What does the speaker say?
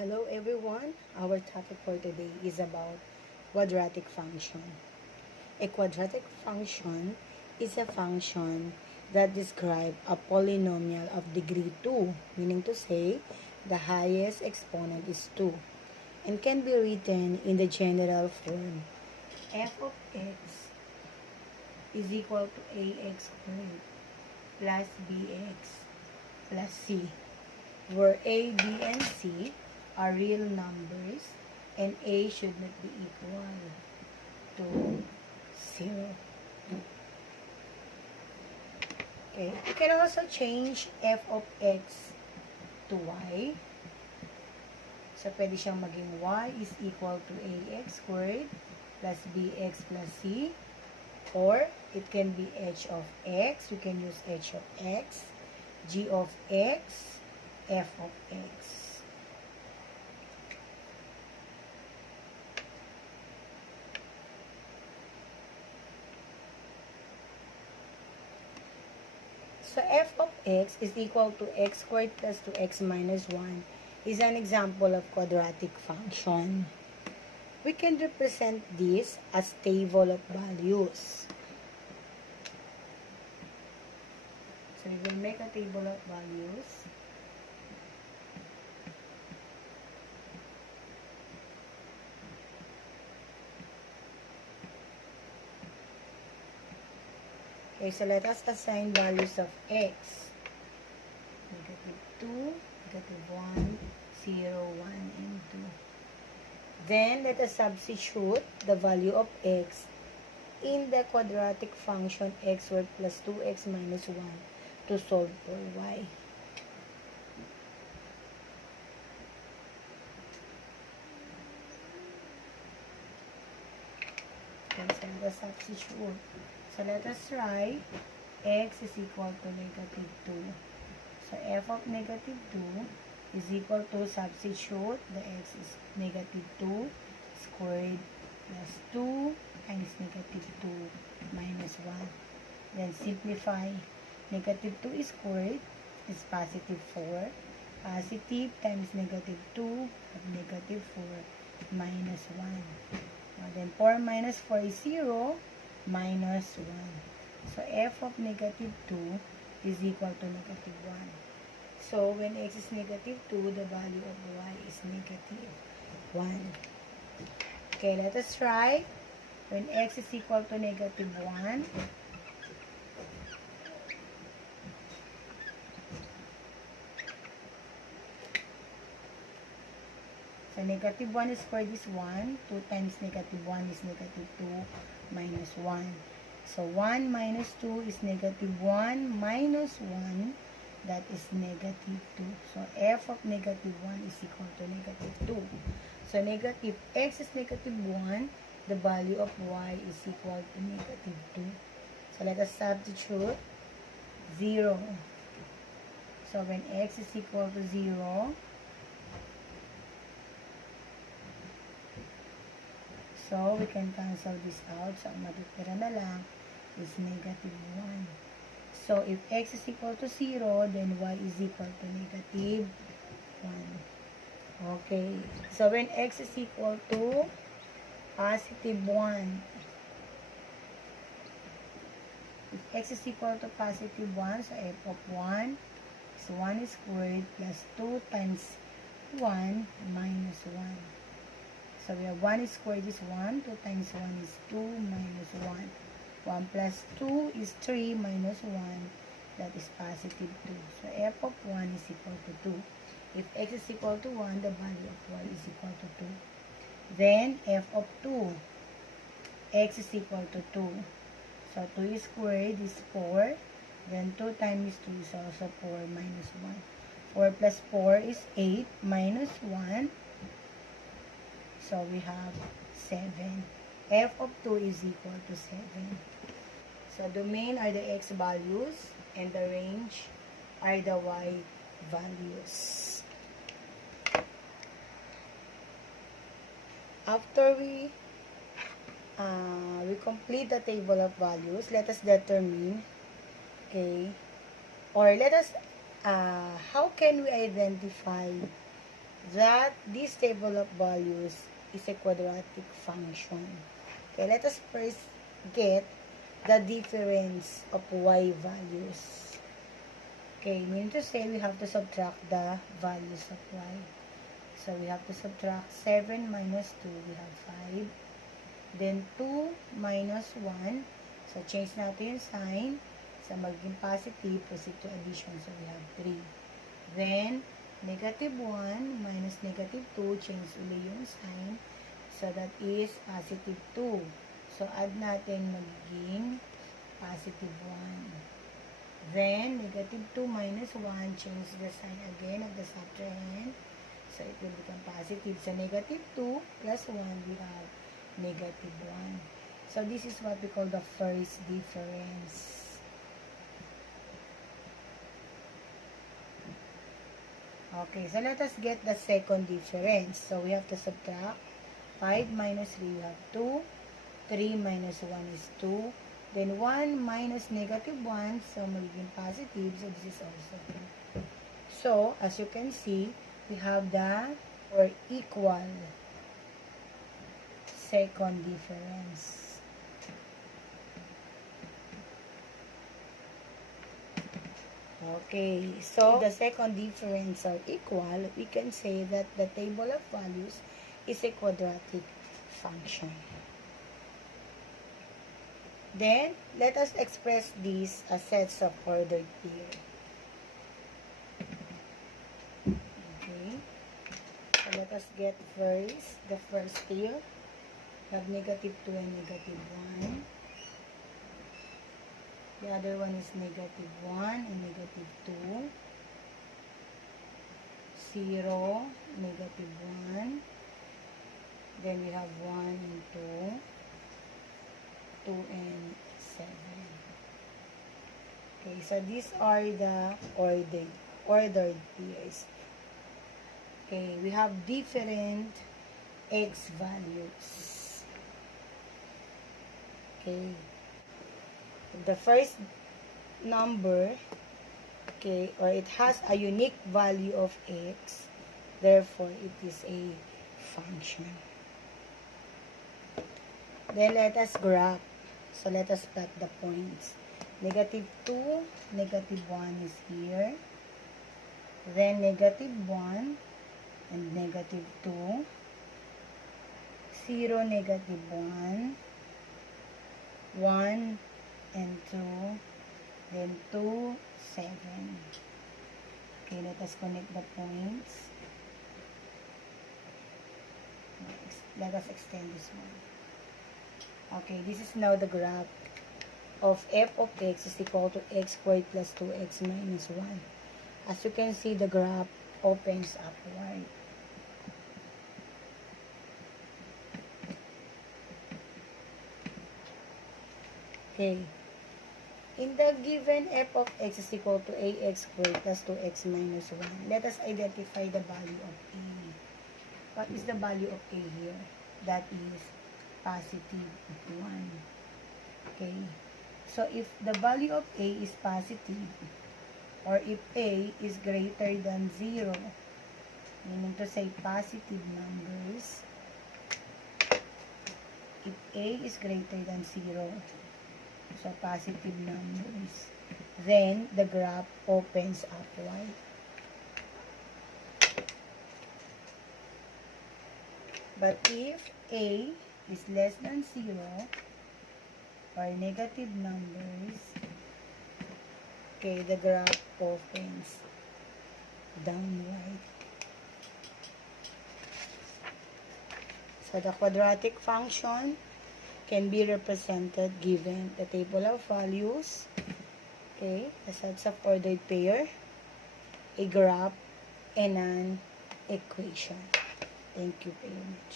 Hello everyone, our topic for today is about quadratic function. A quadratic function is a function that describes a polynomial of degree 2, meaning to say the highest exponent is 2, and can be written in the general form f of x is equal to ax squared plus bx plus c, where a, b, and c are real numbers and a should not be equal to 0. Okay, you can also change f of x to y. So, pwede siyang maging y is equal to ax squared plus bx plus c. Or, it can be h of x. We can use h of x, g of x, f of x. So, f of x is equal to x squared plus 2x minus 1 is an example of quadratic function. We can represent this as table of values. So, we will make a table of values. Okay, so let us assign values of x. Negative 2, negative 1, 0, 1, and 2. Then, let us substitute the value of x in the quadratic function x squared plus 2x minus 1 to solve for y. Okay, so let us substitute. So, let us write x is equal to negative 2. So, f of negative 2 is equal to substitute. The x is negative 2 squared plus 2 times negative 2 minus 1. Then, simplify. Negative 2 squared is positive 4. Positive times negative 2 of negative 4 minus 1. Then, 4 minus 4 is 0 minus 1. So, f of negative 2 is equal to negative 1. So, when x is negative 2, the value of y is negative 1. Okay, let us try. When x is equal to negative 1, so negative 1 squared is 1. 2 times negative 1 is negative 2 minus 1. So, 1 minus 2 is negative 1 minus 1. That is negative 2. So, f of negative 1 is equal to negative 2. So, negative x is negative 1. The value of y is equal to negative 2. So, let us substitute 0. So, when x is equal to 0, so we can cancel this out. So, ang matitira na lang is negative 1. So, if x is equal to 0, then y is equal to negative 1. Okay. So, when x is equal to positive 1, if x is equal to positive 1, so f of 1 is 1 squared plus 2 times 1 minus 1. So, we have 1 squared is 1, 2 times 1 is 2 minus 1. 1 plus 2 is 3 minus 1. That is positive 2. So, f of 1 is equal to 2. If x is equal to 1, the value of y is equal to 2. Then, f of 2. X is equal to 2. So, 2 squared is 4. Then, 2 times 2 is also 4 minus 1. 4 plus 4 is 8 minus 1. So, we have 7. F of 2 is equal to 7. So, domain are the x values and the range are the y values. After we complete the table of values, let us determine, okay, or let us, how can we identify that this table of values is a quadratic function. Okay, let us first get the difference of y values. Okay, meaning to say we have to subtract the values of y. So we have to subtract 7 minus 2, we have 5. Then 2 minus 1, so change natin yung sign. So magiging positive, proceed to addition, so we have 3. Then, negative 1 minus negative 2, change ulit yung sign. So that is positive 2. So add natin magiging positive 1. Then, negative 2 minus 1, change the sign again of the subtrahend. So it will become positive. So negative 2 plus 1, we have negative 1. So this is what we call the first difference. Okay, so let us get the second difference. So we have to subtract 5 minus 3, we have 2. 3 minus 1 is 2. Then 1 minus negative 1, so magiging positive. So this is also 2. So, as you can see, we have the or equal second difference. Okay, so the second difference are equal. We can say that the table of values is a quadratic function. Then, let us express these as sets of ordered pair. Okay, so let us get first the first pair. We have negative 2 and negative 1. The other one is negative 1 and negative 2. 0, negative 1. Then we have 1 and 2. 2 and 7. Okay, so these are the ordered pairs. Okay, we have different x values. Okay. The first number, okay, or it has a unique value of x, therefore it is a function. Then let us graph. So let us plot the points. Negative 2, negative 1 is here. Then negative 1 and negative 2. 0, negative 1. 1 and 2, then 2, 7. Okay, let us connect the points. Let us extend this one. Okay, this is now the graph of f of x is equal to x squared plus 2x minus 1. As you can see, the graph opens upward. Okay. In the given f of x is equal to ax squared plus 2x minus 1, let us identify the value of a. What is the value of a here? That is positive 1. Okay. So, if the value of a is positive, or if a is greater than 0, meaning to say positive numbers, if a is greater than 0, so positive numbers, then the graph opens upward. But if a is less than 0 or negative numbers, okay, the graph opens downward. So the quadratic function can be represented given the table of values, okay, the sets of ordered pair, a graph, and an equation. Thank you very much.